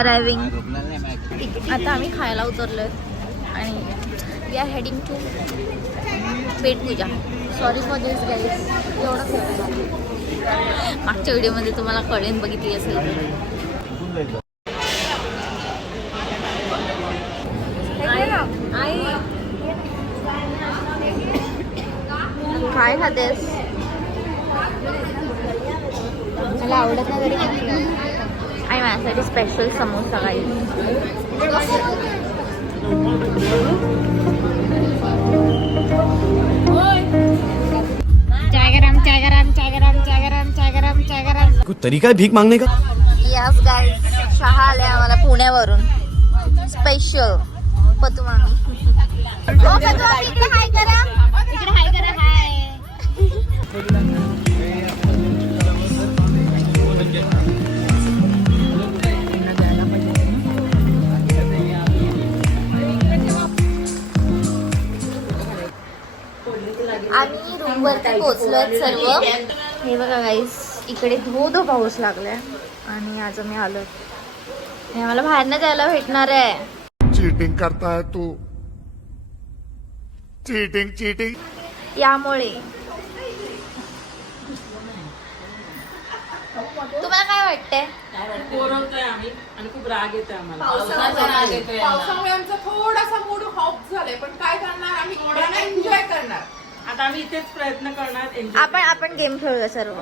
अरायविंग. आता आम्ही खायला उतरलोय आणि वी आर हेडिंग टू पेट पूजा. Sorry for this guys. एवढं मागच्या व्हिडिओमध्ये तुम्हाला कळेन बघितली असेल. काय खातेस? मला आवडत नाही तरी आणि माझ्यासाठी स्पेशल समोसा काही. चाय गरम चाय गरम चाय गरम चाय गरम चाय गरम चाय गरम. कोई तरीका है भीक मांगने का? यस गाईज, चहा आले आम्हाला पुण्यावरून स्पेशल. पतू मामी. इकडे हाय करा, इकडे हाय करा. हाय. आम्ही रूम वरती पोहोचलोय सर्व. हे बघा गाईस, इकडे धो पाऊस लागलाय आणि आज आम्ही आलो. आम्हाला बाहेर न जायला भेटणार आहे. चीटिंग करता है तू. Cheating cheating. यामुळे तुम्हाला काय वाटतंय? बोरवतोय आम्ही आणि खूप राग येतोय आम्हाला. पावसामुळे आमचा थोडासा मूड ऑफ झालाय, पण काय करणार, आम्ही थोडा एन्जॉय करणार. आता आम्ही इथेच प्रयत्न करणार. आपण गेम खेळूया सर्व.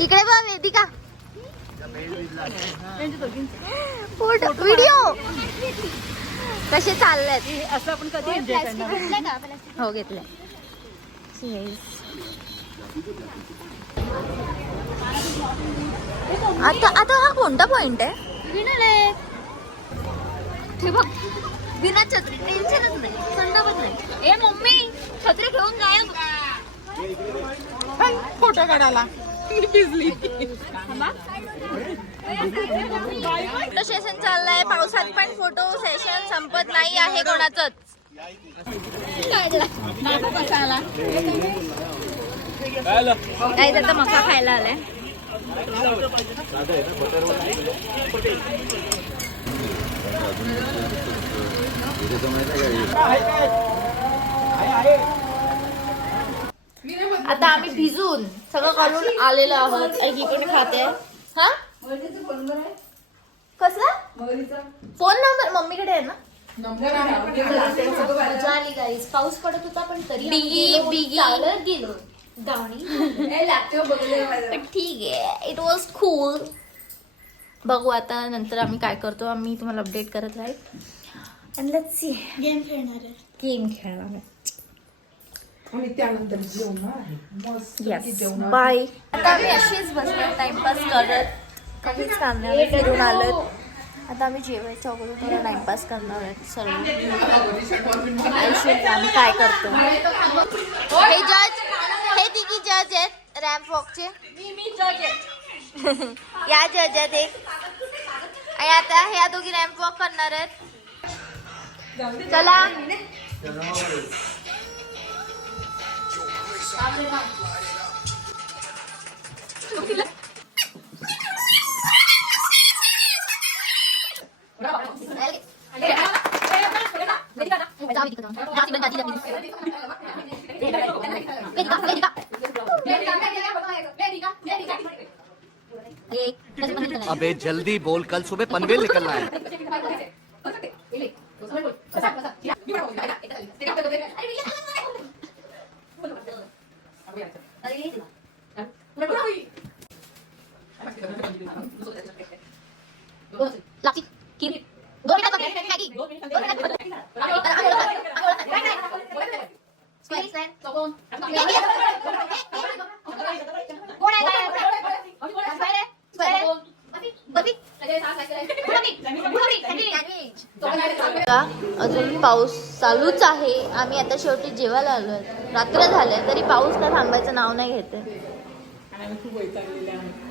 इकडे बघ वेदिका. फोटो व्हिडिओ कसे चाललेत. असं आपण कधी एन्जॉय करणार. हो घेतलंय. आता हा कोणता पॉइंट आहे? हे बघ, बिना छत्री टेन्शनच नाही, संडासच नाही. ए मम्मी, छत्री घेऊन जाय. फोटो काढायला भिजली. फोटो सेशन चाललंय. पावसात पण फोटो सेशन संपत नाही आहे कोणाचंच. काही आता मका खायला आलाय. आता आम्ही भिजून सगळं करून आलेलो आहोत. इकडे खाते. हा कसला फोन नंबर मम्मीकडे आहे ना. मजा आली गाईस. पाऊस पडत होता पण तरी बिगी चालत गेलो. ठीक आहे, इट वॉज कूल. बघू आता नंतर आम्ही काय करतो. आम्ही तुम्हाला अपडेट करत राहील. And let's see. गेम खेळणार आहे. गेम खेळणार आणि त्यानंतर जेवणार. Yes bye. आता आम्ही अशीच बसलो टाइमपास करत. काहीच काम नाही. आम्ही फिरून आलोत. आता आम्ही जेवायचं अगोदर थोडा टाइमपास करणार आहेत सर्व. आम्ही काय करतो. हे जज, हे तिघी जज आहेत रॅम्प वॉकचे. मी जज आहे. या जज आहेत एक. आणि आता ह्या दोघी रॅम्प वॉक करणार आहेत. चला. अबे जल्दी बोल, कल सुबह पनवेल निकलना है. अजून पाऊस चालूच आहे. आम्ही आता शेवटी जेवायला आलोय. रात्र झालंय तरी पाऊस काय थांबायचं नाव नाही घेते.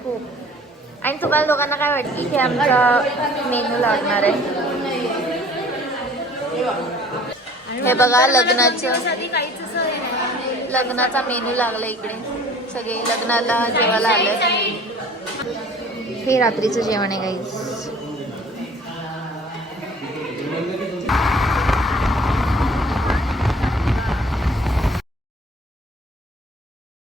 खूप. आणि तुम्हाला लोकांना काय वाटतं की हे आमचा मेनू लागणार आहे. हे बघा लग्नाचा मेनू लागला इकडे. सगळे लग्नाला जेवायला आले. हे रात्रीचं जेवण आहे गाईज.